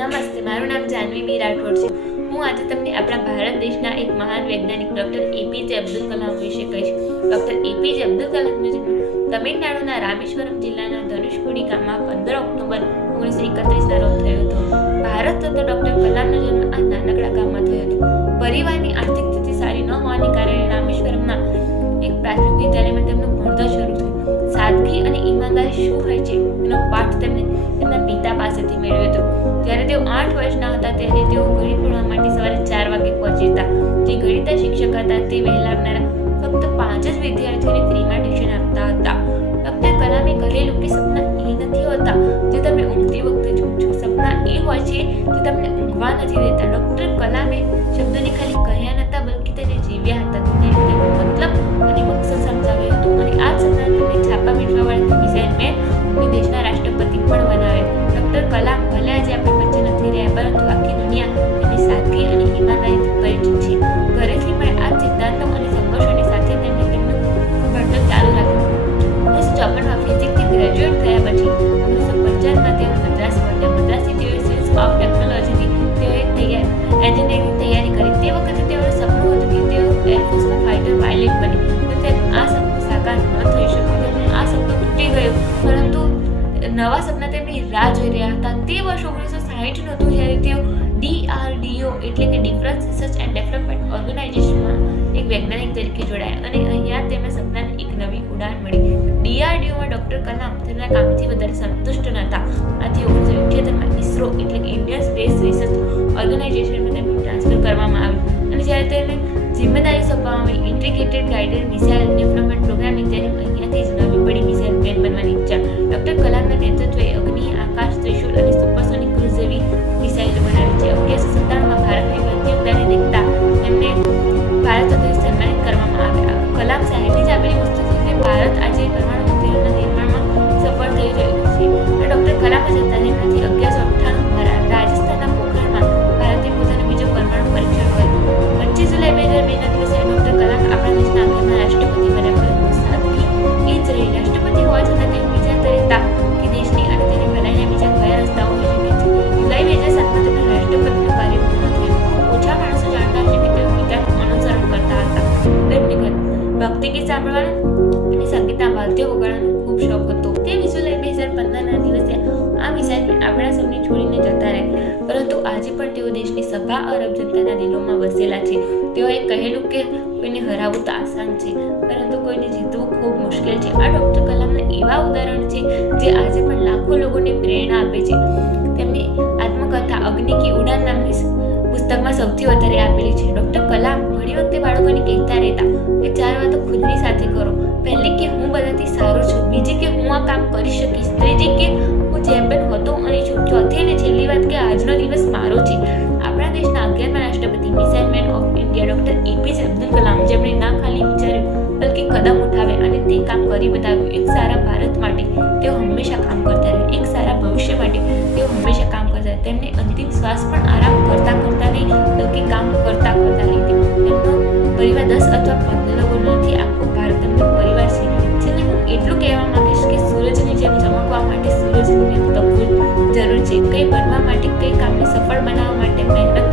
નમસ્તે, મારું નામ જાનવી બી રાઠોડ છે. હું આજે તમને આપણા ભારત દેશના એક મહાન વૈજ્ઞાનિક ડૉક્ટર એપીજે અબ્દુલ કલામ વિશે કહીશ. ડૉક્ટર એપીજે અબ્દુલ કલામનો જન્મ તમિલનાડુના રામેશ્વરમ જિલ્લાના ધનુષકોડી ગામમાં 15 ઓક્ટોબર 1931ના રોજ થયો હતો. ભારત રત્ન ડૉક્ટર કલામનો જન્મ આ નાનકડા ગામમાં થયો હતો. પરિવારની આર્થિક સ્થિતિ સારી ન હોવાને કારણે રામેશ્વરમના એક પ્રાથમિક વિદ્યાલયમાં તેમનું ભણતર શરૂ થયું. સાદગી અને ઈમાનદારી શું હોય છે એનો પાઠ તેમને તેમના પિતા પાસેથી મેળવ્યો હતો. જ્યારે તેઓ 8 વર્ષના હતા ત્યારે તેઓ ગણિત ભણવા માટે સવારે 4 વાગે પહોંચી જતા. જે ગણિતના શિક્ષક હતા તે વહેલા આવનારા ફક્ત 5 જ વિદ્યાર્થીઓને ફ્રીમાં ટ્યુશન આપતા હતા. ડૉક્ટર કલામે કહેલું કે સપના એ નથી હોતા જે તમે ઊંઘતી વખતે જુઓ છો, સપના એ હોય છે જે તમને ઊંઘવા નથી દેતા. ડૉક્ટર કલામે શબ્દોને ખાલી કહ્યા નહોતા બલ્કિ તેને જીવ્યા હતા. તેનો મતલબ અને મકસદ સમજાવ્યો હતો અને આ જ સપના તેમને છાપા મેળવવાવાળા મિસાઇલ મેન અને દેશના રાષ્ટ્રપતિ પણ બનાવ્યા. ડૉક્ટર કલામ ભલે આજે આપણી વચ્ચે નથી રહ્યા, પરંતુ આખી દુનિયા તેમની સાદગી અને ઈમાનદારીથી પરિચિત છે. ઘરેથી પણ આ સિદ્ધાંતો અને સંઘર્ષોની સાથે તેમણે તેમનું ભણતર ચાલુ રાખ્યું. 1954માં ફિઝિક્સથી ગ્રેજ્યુએટ થયા પછી 1955માં તેઓ મદ્રાસ પહોંચ્યા. મદ્રાસથી તેઓએ સ્કૂલ ઓફ ટેકનોલોજીથી તેઓએ એન્જિનિયરિંગની તૈયારી કરી. તે વખતે તેઓનું સપનું હતું કે તેઓ એરફોર્સમાં ફાઇટર પાયલટ બને. આ સપનું સાકાર ન થઈ શક્યું. આ સપનું તૂટી ગયું, પરંતુ નવા સપના તેમની રાહ જોઈ રહ્યા હતા. તે વર્ષ 1960 હતું જ્યારે તેઓ DRDO એટલે કે ડિફરન્સ રિસર્ચ એન્ડ ડેવલપમેન્ટ ઓર્ગેનાઇઝેશનમાં એક વૈજ્ઞાનિક તરીકે જોડાયા અને અહીંયા તેમના સપનાને એક નવી ઉડાન મળી. DRDOમાં ડૉક્ટર કલામ તેમના કામથી વધારે સંતુષ્ટ નહોતા. આથી 1978માં ઇસરો એટલે કે ઇન્ડિયન સ્પેસ રિસર્ચ ઓર્ગેનાઇઝેશનમાં તેમને ટ્રાન્સફર કરવામાં આવ્યું અને જ્યારે તેમને જિમ્મેદારી સોંપવામાં આવી ઇન્ટિગ્રેટેડ ગાઇડેડ મિસાઇલ ડેવલપમેન્ટ પ્રોગ્રામની, ત્યારે અહીંયાથી જ નવી પડી મિસાઇલ મેન બનવાની ઈચ્છા. ડૉક્ટર કલામના નેતૃત્વએ અગ્નિ, આકાશ, ત્રિશુલ અને સુપરસોનિક ક્રૂઝ જેવી મિસાઇલો બનાવી છે. 1997માં ભારતની પ્રતિયોગતાને દેખતા તેમને ભારત રત્ન સન્માનિત કરવામાં આવ્યા. કલામ સાહેબની જ આપેલી વસ્તુ છે કે ભારત આજે પરમાણુ હથિયારના નિર્માણમાં સફળ થઈ રહ્યું છે. ડૉક્ટર કલામ જ હતા જેમનાથી 1998માં રાજસ્થાનના પોખરણમાં ભારતે પોતાનું બીજું પરમાણુ પરીક્ષણ કર્યું. 25 જુલાઈ 2002ના દિવસે ડૉક્ટર કલામ આપણા દેશના આગળના રાષ્ટ્રપતિ બન્યા. પરંતુ સાદગી એ જ રહી. રાષ્ટ્રપતિ હોવા છતાં તેઓ વિચારતા રહેતા કે દેશની અને તેની ભલાઈના બીજા કયા રસ્તાઓ હોઈ શકે છે. જુલાઈ 2007માં તેમના રાષ્ટ્રપતિનું કાર્ય પૂર્ણ થયું. ઓછા માણસો જાણતા હશે કે તેઓ પિતાનું અનુસરણ કરતા હતા. તેમને ભક્તિ ગીત સાંભળવાનો અને સંગીતના વાદ્યો વગાડવાનો ખૂબ શોખ હતો. તે જુલાઈ 2015ના દિવસે આ મિસાઇલ આપણા સૌને છોડીને જતા રહ્યા, પરંતુ આજે પણ તેઓ દેશની સભા અરબ જનતાના દિલોમાં વસેલા છે. તેઓએ કહેલું કે કોઈને હરાવવું તો આસાન છે, પરંતુ કોઈને જીતવું ખૂબ મુશ્કેલ છે. આ ડૉક્ટર કલામના એવા ઉદાહરણ છે જે આજે પણ લાખો લોકોને પ્રેરણા આપે છે. તેમની આત્મકથા અગ્નિ કી ઉડાન નામની પુસ્તકમાં સૌથી વધારે આપેલી છે. ડૉક્ટર કલામ ઘણી વખતે બાળકોને કહેતા રહેતા કે 4 વાતો ખુદની સાથે કરો. પહેલી કે હું બધાથી સારો છું, બીજી કે હું આ કામ કરી શકીશ, ત્રીજી કે હું ચેમ્પિયન હતો અને છું, ચોથી અને છેલ્લી વાત કે આજનો દિવસ મારો છે. આપણા દેશના 11મા રાષ્ટ્રપતિ missile man of India doctor APJ Abdul Kalam, જેમણે ના ખાલી વિચાર્યું બલ્કિ કદમ ઉઠાવ્યા અને તે કામ કરી બતાવ્યું. એક સારા ભારત માટે તેઓ હંમેશા કામ કરતા રહ્યા. એક સારા ભવિષ્ય માટે તેઓ હંમેશા કામ કરતા રહ્યા. તેમને અંતિમ શ્વાસ પણ આરામ કરતા નહીં બલ્કિ કામ કરતા લીધું. તેમનો પરિવાર 10 અથવા 15 લોકોનો નથી, આખો ભારત તેમનો પરિવાર છે. છેલ્લે હું એટલું કહેવા માંગીશ કે સૂરજની જેમ ચમકવા માટે સૂરજની તપવું જરૂર છે. કંઈ બનવા માટે, કંઈ કામને સફળ બનાવવા માટે મહેનત